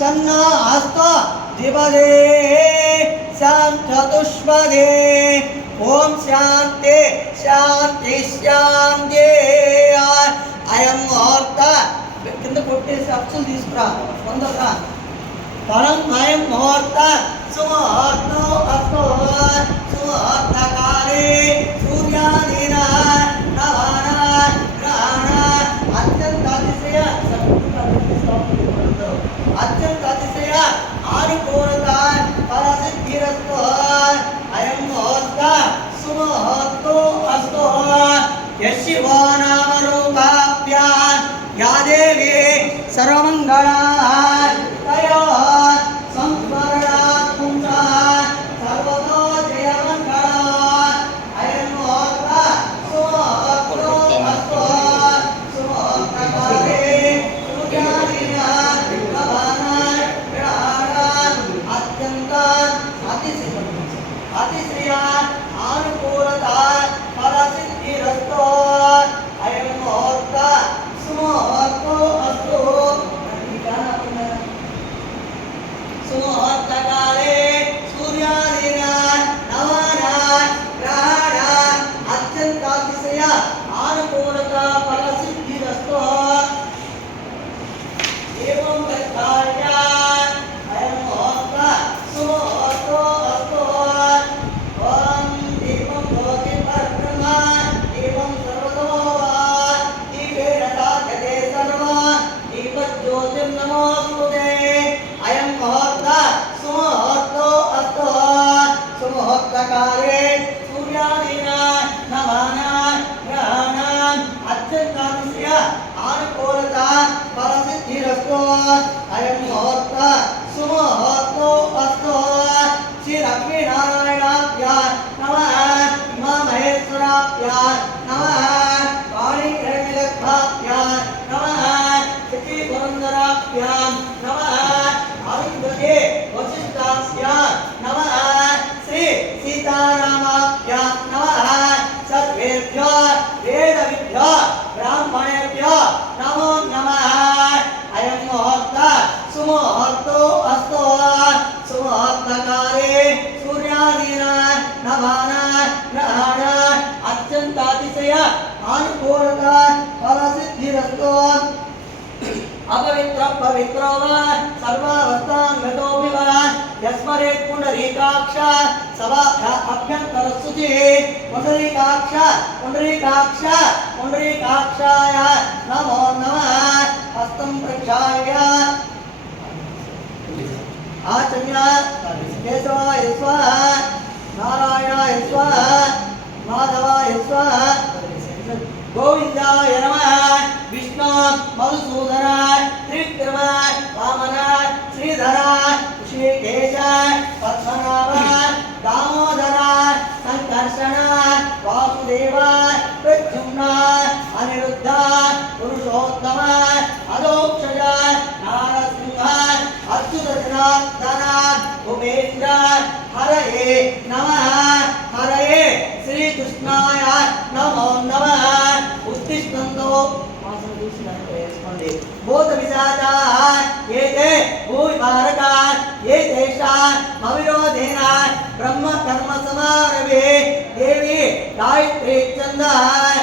सन्ना हस्तो दिवदे शां चतुष्पदे ओम शांति शांति शांति अयं मुहूर्त కింద కొట్టేసి అక్షలు తీసుకురా వందరా తరం అయం ముహూర్త సుముహూర్తో అస్తో సుముహూర్తకాలే సూర్యాదీన నవాన గ్రహణ అత్యంత అతిశయ అనుకూలత ఫలసిద్ధిరస్తో అయం ముహూర్త సుముహూర్తో అస్తో యశివో నామ రూపాభ్యాం या देवी सर्वमंगला तया संस्मरणात् पुंसात् सर्वतो जयमंगला अयं मुहूर्त सुमुहूर्तो अस्तु सुमुहूर्तकाले सूर्यादीना नवानात् ग्रहाणात् अत्यन्तात् अतिश्रिया अनुकूलता फलसिद्धिरस्तु अयं मुहूर्त सुमुहूर्तो अस्तु सुमुहूर्तकाले सूर्यादीन नवाना ग्रहण अत्यन्तातिशय अनुकूलता फलसिद्धिरस्तु एवं तत्कार्य अयं मुहूर्त सुमुहूर्तो अस्तु ओम दीपं ज्योति परब्रह्म एवं सर्वतो ज्योतिर्नमोस्तुते अयं मुहूर्त सुमुहूर्तो अस्तु सुमुहूर्तकाले सूर्यादीन नवाना ग्रहण अत्यन्तातिशय अनुकूलता फलसिद्धिरस्तु अयं मुहूर्त सुमुहूर्तो अस्तु श्री लक्ष्मीनारायणाभ्यां नमः उमामहेश्वराभ्यां नमः कालीग्रहविलग्नाभ्यां नमः पुरंदराभ्यां नमः आदित्ये वसिष्ठाभ्यां नमः श्री सीतारामाभ्यां नमः सर्वेभ्यो वेदविद्भ्यो ब्राह्मणेभ्यो नमो नमः अयं मुहूर्त सुमुहूर्तो अस्तु सुमुहूर्तकाले सूर्यादीन नवाना ग्रहण अत्यन्तातिशय अनुकूलता फलसिद्धिरस्तु अपवित्र पवित्रो वा सर्वावस्थां गतोऽपि वा यस्मरेत् पुण्डरीकाक्ष सवा अभ्यन्तरशुचिः पुण्डरीकाक्षाय नमो नमः हस्तं प्रक्षाल्य आचम्य केशवाय स्वाहा नारायणाय स्वाहा माधवाय स्वाहा गोविंदाय नमः विष्णु मधुसूदन त्रिविक्रम वामन श्रीधर ऋषिकेश पद्मनाभ दामोदर संकर्षण वासुदेव प्रद्युम्न अनिरुद्ध पुरुषोत्तम अधोक्षज नारसिंह अच्युत जनार्दन भूपेन्द्र हरये नमः हरये श्रीकृष्णाय नमो नमः उत्तिष्ठन्तु भूत विजाताः एते भूविभारकाः एतेषाम् अविरोधेन ब्रह्म कर्म समारभे देवी गायत्री छन्दः